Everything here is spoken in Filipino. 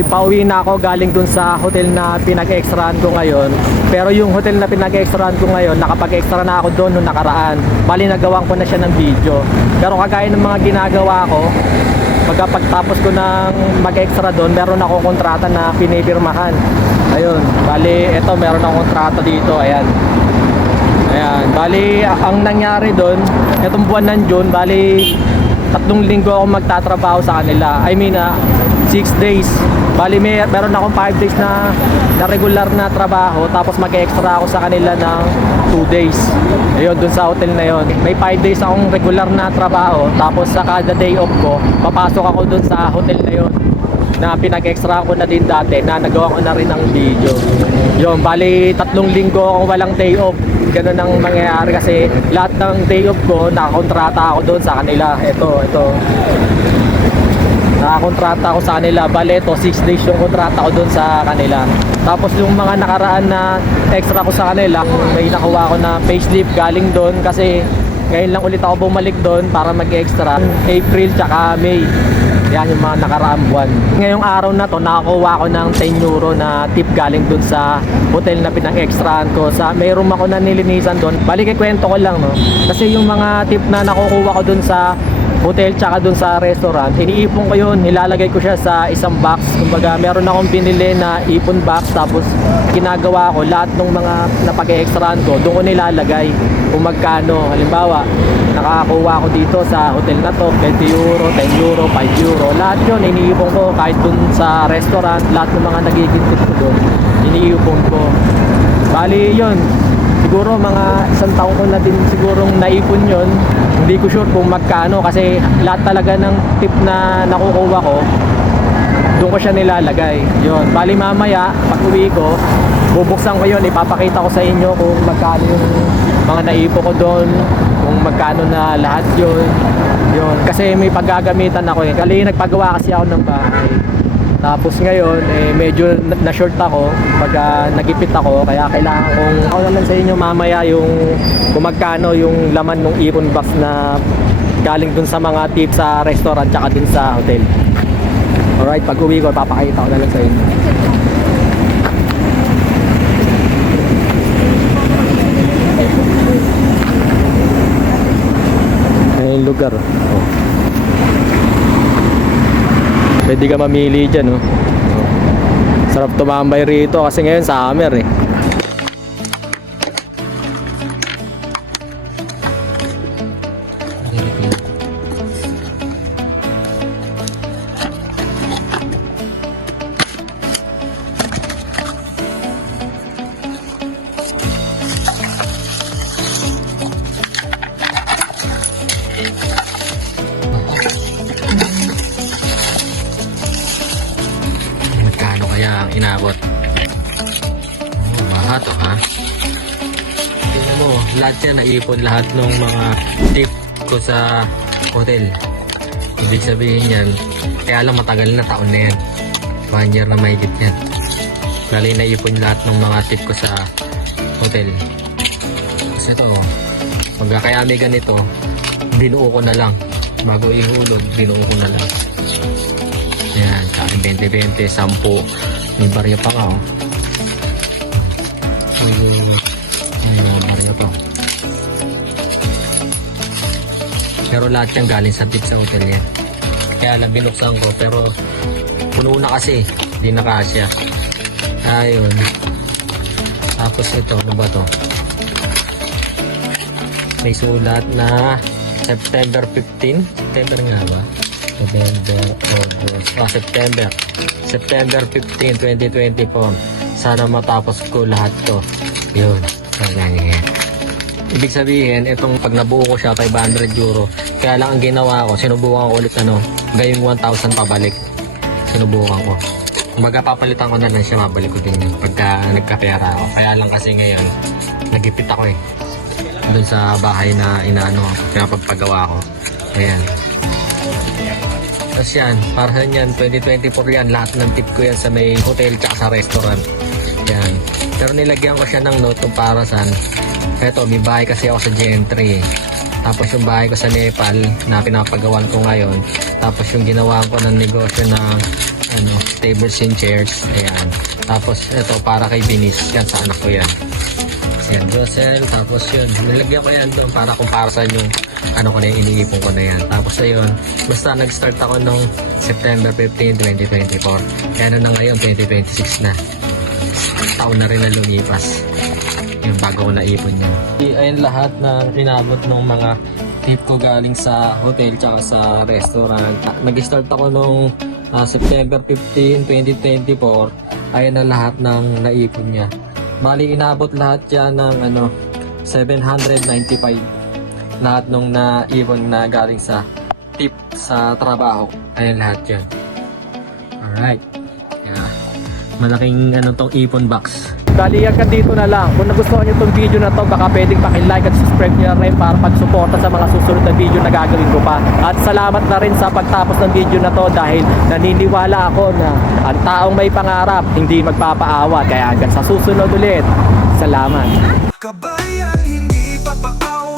Pauwi na ako galing dun sa hotel na pinag-extrahan ko ngayon. Pero yung hotel na pinag-extrahan ko ngayon, nakapag-extra na ako doon nung nakaraan. Bali nagawan ko na siya ng video. Pero kagaya ng mga ginagawa ko, pagkapagtapos ko ng mag-extra doon, meron ako kontrata na pinipirmahan. Ayun, bali eto meron akong kontrata dito, ayan. Ayan, bali ang nangyari doon, etong buwan ng June, bali 3 linggo ako magtatrabaho sa kanila. I mean, 6 days. Bali meron akong 5 days na regular na trabaho, tapos mag-extra ako sa kanila ng 2 days. Ayun, dun sa hotel na yon. May 5 days akong regular na trabaho, tapos sa kada day off ko, papasok ako dun sa hotel na yon na pinag-extra ko na din dati, na nagawa ko na rin ng video. Yun, bali 3 linggo akong walang day off. Ganun ang mangyayari kasi lahat ng day off ko, nakakontrata ako doon sa kanila. Ito. Nakakontrata ako sa kanila. Bali ito, 6 days yung kontrata ko doon sa kanila. Tapos yung mga nakaraan na extra ko sa kanila, may nakuha ko na payslip galing doon kasi ngayon lang ulit ako bumalik doon para mag-extra. April tsaka May. Yan yung mga nakaraang buwan. Ngayong araw na to, nakakuha ko ng 10 euro na tip galing dun sa hotel na pinag-extrahan ko. May room ako na nilinisan dun. Balik kwento ko lang, no? Kasi yung mga tip na nakukuha ko dun sa hotel tsaka dun sa restaurant, iniipon ko yun, nilalagay ko siya sa isang box. Kumbaga meron akong binili na ipon box, tapos ginagawa ko lahat ng mga napag-extrahan ko, doon ko nilalagay kung magkano. Halimbawa, nakakuha ko dito sa hotel na to 20 euro, 10 euro, 5 euro, lahat yun iniipon ko. Kahit dun sa restaurant, lahat ng mga nagigintit ko doon, iniipon ko. Bali yun, siguro mga 1 taon ko na din sigurong naipon yun. Hindi ko sure kung magkano kasi lahat talaga ng tip na nakukuha ko, doon ko siya nilalagay. Yun, bali mamaya pag uwi ko, bubuksan ko yun, ipapakita ko sa inyo kung magkano yung mga naipo ko doon, kung magkano na lahat yun. Yun, kasi may paggagamitan ako eh. Kali nagpagawa kasi ako ng bahay. Tapos ngayon, medyo na-short ako pag nagipit ako, kaya kailangan kong ako na lang sa inyo mamaya yung kung magkano yung laman ng ipon box na galing dun sa mga tip sa restaurant tsaka din sa hotel. Alright, pag uwi ko, papakita ko na lang sa inyo. Ayan yung lugar. Oh. Pwede ka mamili dyan, oh. Sarap tumambay rito kasi ngayon summer eh. Magkano kaya ang inabot? Oh, mahal to ha. Tingnan mo, lahat yan naipon, lahat ng mga tip ko sa hotel. Ibig sabihin yan, kaya lang matagal na, taon na yan. 1 year na mahigit yan. Lali naipon lahat ng mga tip ko sa hotel. Kasi ito, pagka kaya may ganito, binuo ko na lang. Bago ihulog, binuo ko na lang. Yan, sa akin 20-20, 10. May barya pa nga, oh. May barya pa. Pero lahat yan galing sa tip sa hotel yan. Kaya lang binuksan ko, pero puno na kasi, hindi na kasya. Ayun. Tapos ito, ano ba to? May sulat na September 15. September nga ba? November, August, September 15, 2024. Sana matapos ko lahat to. Yun, sana yan. Ibig sabihin, itong pag nabuo ko siya 500 euro, kaya lang ang ginawa ko, sinubukan ko ulit gayong 1,000 pabalik. Sinubukan ko. Magpapalitan ko na lang siya, mabalik ko din yun pagka nagkapera ako. Kaya lang kasi ngayon, nagipit ako eh. Doon sa bahay na inaano, pinapagpagawa ko. Ayan. Tapos yan, para yan, 2024 yan, lahat ng tip ko yan sa may hotel tsaka sa restaurant. Yan. Pero nilagyan ko siya ng note kung para saan. Eto, may bahay kasi ako sa Gentry eh. Tapos yung bahay ko sa Nepal na pinapagawan ko ngayon. Tapos yung ginawa ko ng negosyo na ano, tables and chairs. Ayan. Tapos ito para kay Binis. Yan sa anak ko yan. Yan, Josel. Tapos yun, nilagyan ko yan doon para kumparasan yung ano ko na yung iniipon ko na yan. Tapos ayun, basta nag-start ako nung September 15, 2024. Kaya na ngayon, 2026 na. Taon na rin na lumipas. Yung bago ko naipon yan. Ayun lahat na inabot ng mga tip ko galing sa hotel tsaka sa restaurant. Nag-start ako nung September 15, 2024. Ayun na lahat ng naipon niya. Bali, inabot lahat yan ng ano, 795. Lahat nung naipon na galing sa tip sa trabaho. Ayun lahat yan. Alright. Yeah. Malaking ano tong ipon box. Bali, hanggang dito na lang. Kung nagustuhan nyo itong video na to, baka pwedeng paki-like at subscribe nyo na rin para pagsuporta sa mga susunod na video na gagawin ko pa. At salamat na rin sa pagtapos ng video na to dahil naniniwala ako na ang taong may pangarap hindi magpapaawat. Kaya hanggang sa susunod ulit. Salamat. Kabayan, hindi papaawa.